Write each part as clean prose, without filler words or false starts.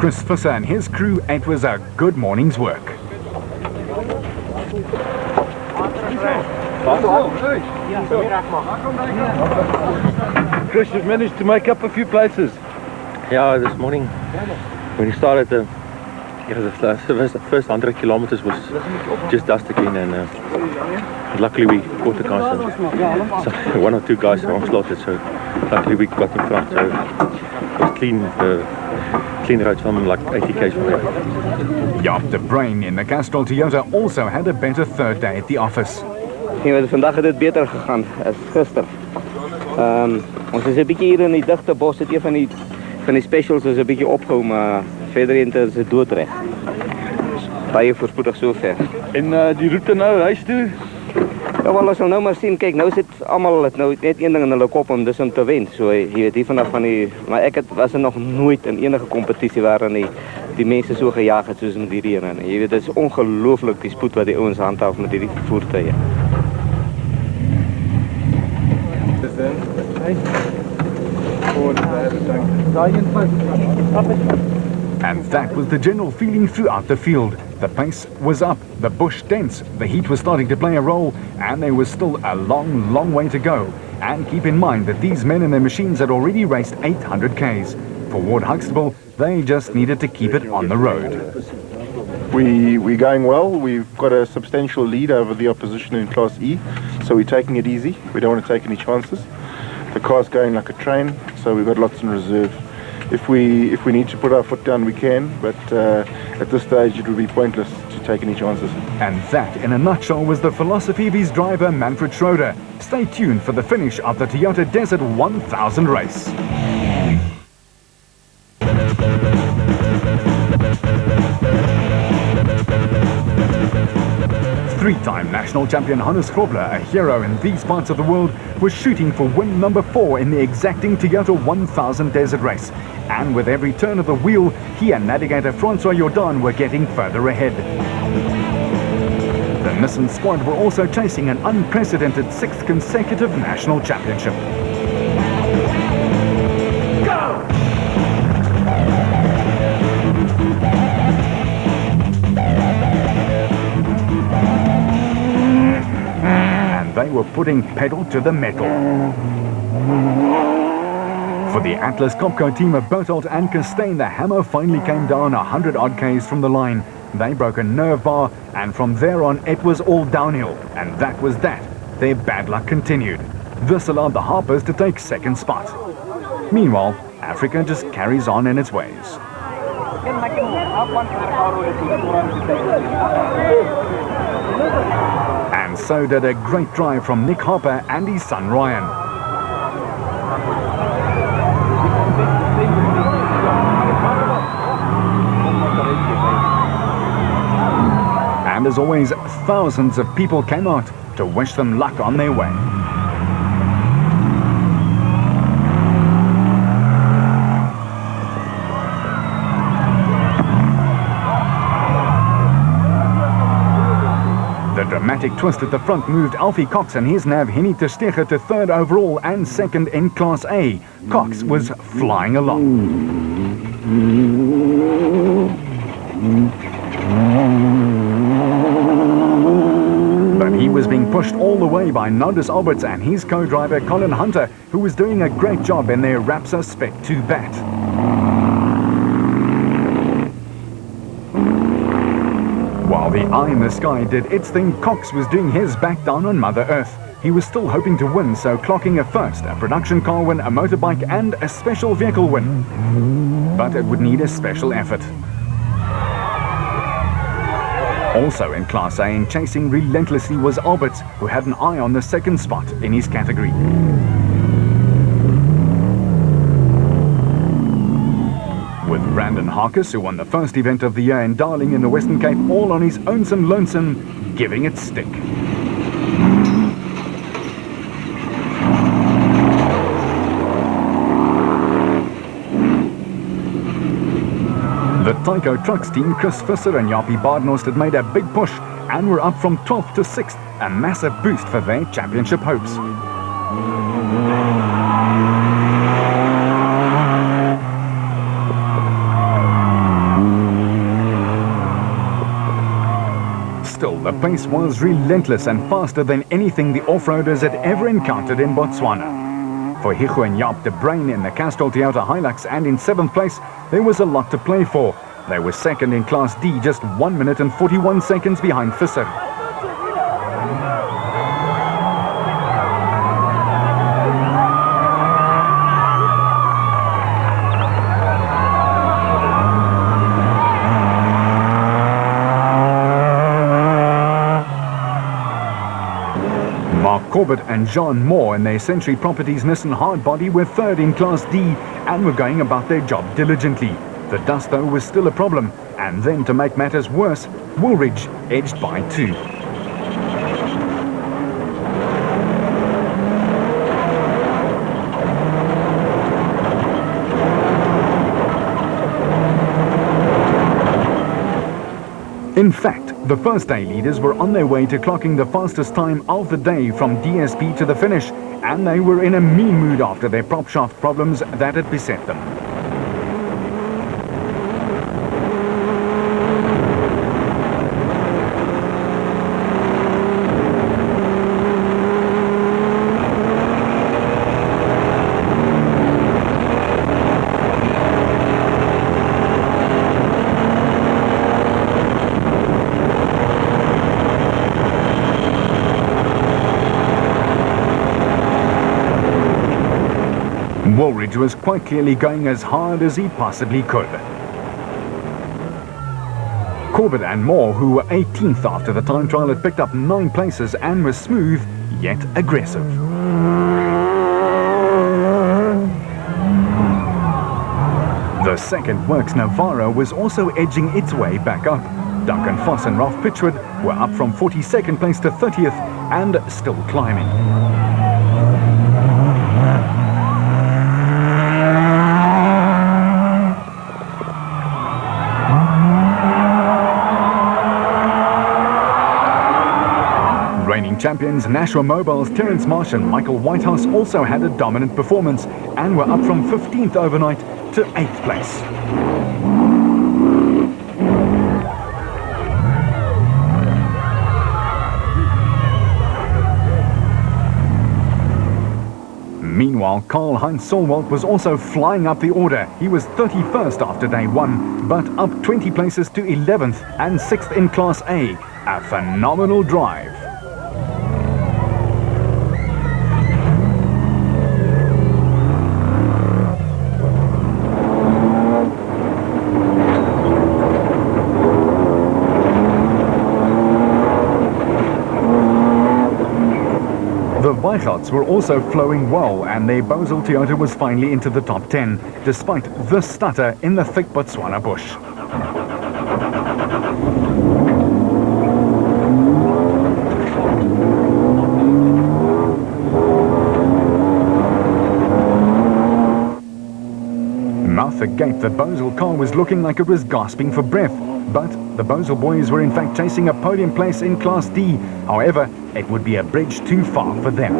Chris Visser and his crew, it was a good morning's work. Chris, you've managed to make up a few places. Yeah, this morning when we started the first 100 kilometers was just dust again, and luckily we caught the guys. So one or two guys were slaughtered, so luckily we got in front. So it was clean roads from like 80 km from here. Jaap de Bruin in the Castrol Toyota also had a better third day at the office. Vandaag het dit beter gegaan as gister. Ons is 'n bietjie hier in die digte bos, het een van die specials is 'n bietjie opgehou, maar verder is dit doodreg. Baie voorspoedig sover. En die route nou huis toe? Ja, wel, ons sal nou maar sien. Kyk, nou sit almal net een ding in hulle kop om dis om te wen. So jy weet hier vanaf van die, maar ek was nog nooit in enige kompetisie waarin die mense so gejaag het soos met hierdie een. Jy weet, dit is ongelooflik die spoed wat die ouens handhaaf met hierdie voertuie. And that was the general feeling throughout the field. The pace was up, the bush dense, the heat was starting to play a role, and there was still a long, long way to go. And keep in mind that these men and their machines had already raced 800 Ks. For Ward Huxtable, they just needed to keep it on the road. We're going well. We've got a substantial lead over the opposition in Class E, so we're taking it easy. We don't want to take any chances. The car's going like a train, so we've got lots in reserve. If we need to put our foot down, we can, but at this stage it would be pointless to take any chances. And that, in a nutshell, was the philosophy of his driver, Manfred Schroeder. Stay tuned for the finish of the Toyota Desert 1000 race. Three-time national champion Hannes Grobler, a hero in these parts of the world, was shooting for win number 4 in the exacting Toyota 1000 Desert race. And with every turn of the wheel, he and navigator Francois Jordan were getting further ahead. The Nissan squad were also chasing an unprecedented 6th consecutive national championship. They were putting pedal to the metal. For the Atlas Copco team of Berthold and Costain, the hammer finally came down 100 odd Ks from the line. They broke a nerve bar, and from there on it was all downhill. And that was that. Their bad luck continued. This allowed the Harpers to take second spot. Meanwhile, Africa just carries on in its ways. And so did a great drive from Nick Harper and his son Ryan. And as always, thousands of people came out to wish them luck on their way. The dramatic twist at the front moved Alfie Cox and his nav Henny ter Steege to third overall and second in Class A. Cox was flying along. But he was being pushed all the way by Nardus Alberts and his co-driver Colin Hunter, who was doing a great job in their Rapsa Spec 2 Bat. While the eye in the sky did its thing, Cox was doing his back down on Mother Earth. He was still hoping to win, so clocking a first, a production car win, a motorbike and a special vehicle win. But it would need a special effort. Also in Class A and chasing relentlessly was Alberts, who had an eye on the second spot in his category. With Brandon Harkis, who won the first event of the year in Darling in the Western Cape, all on his own lonesome, giving it stick. The Tyco Trucks team, Chris Visser and Jaapie Badenhorst, had made a big push and were up from 12th to 6th, a massive boost for their championship hopes. the pace was relentless and faster than anything the off-roaders had ever encountered in Botswana. For Higo and Jaap de Bruin in the Castrol Toyota Hilux and in 7th place, there was a lot to play for. They were second in Class D, just 1 minute and 41 seconds behind Visser. Mark Corbett and John Moore in their Century Properties Nissan Hardbody were third in Class D and were going about their job diligently. The dust, though, was still a problem, and then to make matters worse, Woolridge edged by 2. In fact, the first day leaders were on their way to clocking the fastest time of the day from DSP to the finish, and they were in a mean mood after their prop shaft problems that had beset them. Woolridge was quite clearly going as hard as he possibly could. Corbett and Moore, who were 18th after the time trial, had picked up 9 places and was smooth, yet aggressive. The second Works Navarro was also edging its way back up. Duncan Foss and Ralph Pitchwood were up from 42nd place to 30th and still climbing. Reigning champions Nashua Mobile's Terence Marsh and Michael Whitehouse also had a dominant performance and were up from 15th overnight to 8th place. Meanwhile, Karl-Heinz Solwald was also flying up the order. He was 31st after day 1, but up 20 places to 11th and 6th in Class A. A phenomenal drive. The Weichharts were also flowing well, and their Bozel Toyota was finally into the top 10, despite the stutter in the thick Botswana bush. Mouth agape, the Bozel car was looking like it was gasping for breath. But the Bozel boys were in fact chasing a podium place in Class D. However, it would be a bridge too far for them.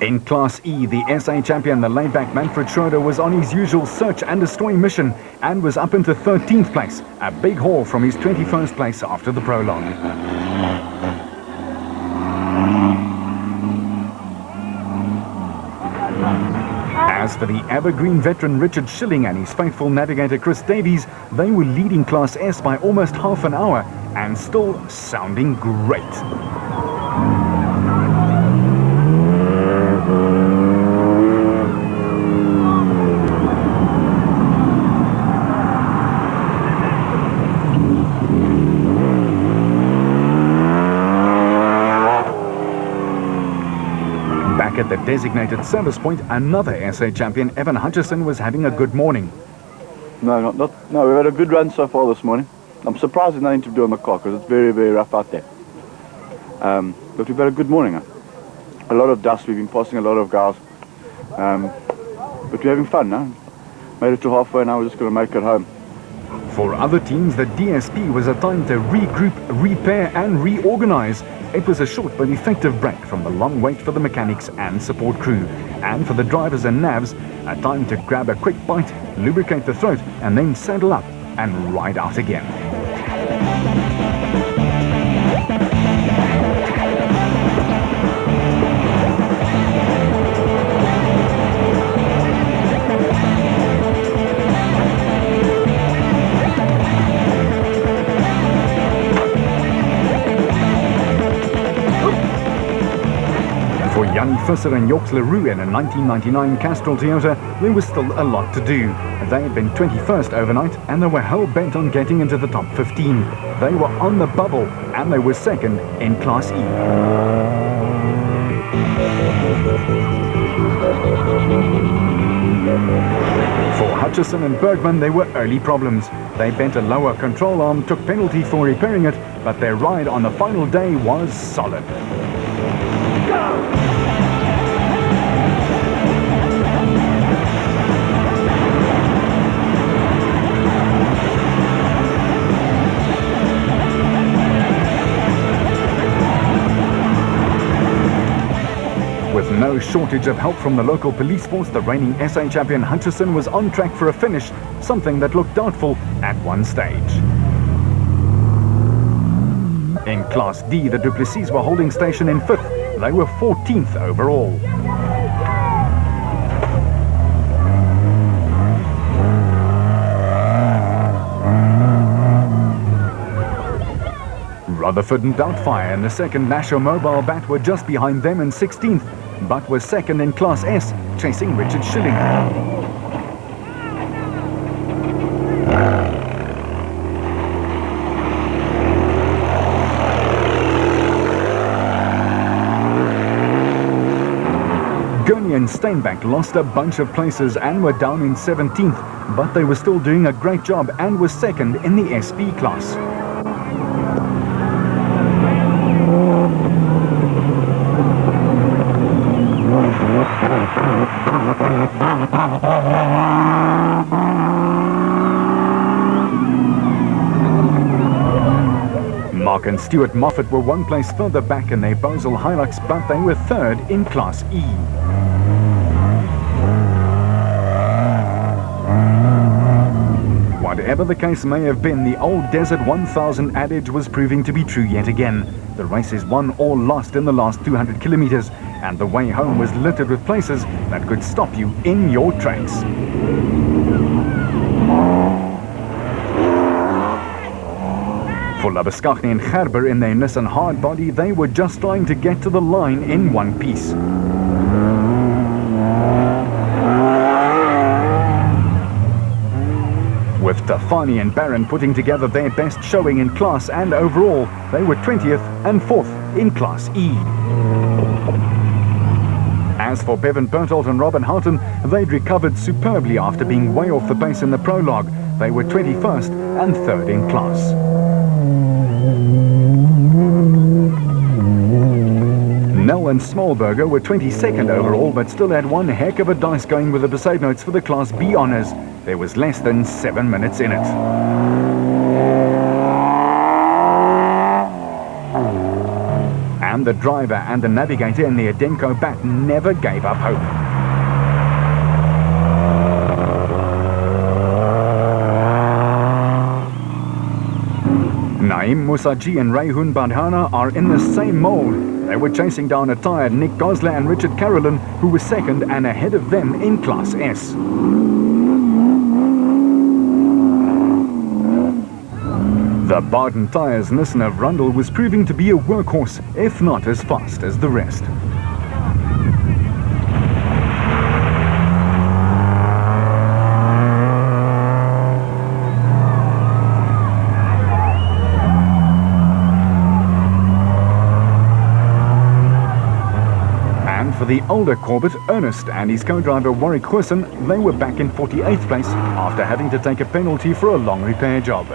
In Class E, the SA champion, the laid-back Manfred Schroeder, was on his usual search and destroy mission and was up into 13th place, a big haul from his 21st place after the prologue. As for the evergreen veteran Richard Schilling and his faithful navigator Chris Davies, they were leading Class S by almost half an hour and still sounding great. At the designated service point, another SA champion, Evan Hutchison, was having a good morning. No, we've had a good run so far this morning. I'm surprised there's nothing to do on the car because it's very, very rough out there. But we've had a good morning. A lot of dust, we've been passing a lot of guys. But we're having fun now. Made it to halfway, now we're just going to make it home. For other teams, the DSP was a time to regroup, repair and reorganize. It was a short but effective break from the long wait for the mechanics and support crew. And for the drivers and navs, a time to grab a quick bite, lubricate the throat and then saddle up and ride out again. For Jannie Visser and Joks Leroux in a 1999 Castrol Toyota, there was still a lot to do. They had been 21st overnight and they were hell-bent on getting into the top 15. They were on the bubble and they were second in Class E. For Hutchison and Bergman, there were early problems. They bent a lower control arm, took penalty for repairing it, but their ride on the final day was solid. With no shortage of help from the local police force, the reigning SA champion Hutchison was on track for a finish, something that looked doubtful at one stage. In Class D, the Duplessis were holding station in 5th. They were 14th overall. Rutherford and Doubtfire in the second Nasher Mobile Bat were just behind them in 16th, but was second in Class S, chasing Richard Schilling. Gurney and Steinbach lost a bunch of places and were down in 17th, but they were still doing a great job and were second in the SP class. Mark and Stuart Moffat were one place further back in their Basel Hilux, but they were third in Class E. Whatever the case may have been, the old Desert 1000 adage was proving to be true yet again. The race is won or lost in the last 200 kilometers, and the way home was littered with places that could stop you in your tracks. For Labuschagne and Gerber in their Nissan hardbody, they were just trying to get to the line in one piece. With Tafani and Barron putting together their best showing in class, and overall, they were 20th and 4th in Class E. As for Bevan Berthold and Robin Houghton, they'd recovered superbly after being way off the pace in the prologue. They were 21st and 3rd in class. Nell and Smallberger were 22nd overall, but still had one heck of a dice going with the Besaidnotes for the Class B honours. There was less than 7 minutes in it. And the driver and the navigator in the Adenco Bat never gave up hope. Naim Musaji and Rayhun Badhana are in the same mould. They were chasing down a tired Nick Gosler and Richard Carolyn, who was second and ahead of them in Class S. The Barton Tyres Nissan of Rundle was proving to be a workhorse, if not as fast as the rest. For the older Corbett, Ernest and his co-driver Warwick Huison, they were back in 48th place after having to take a penalty for a long repair job.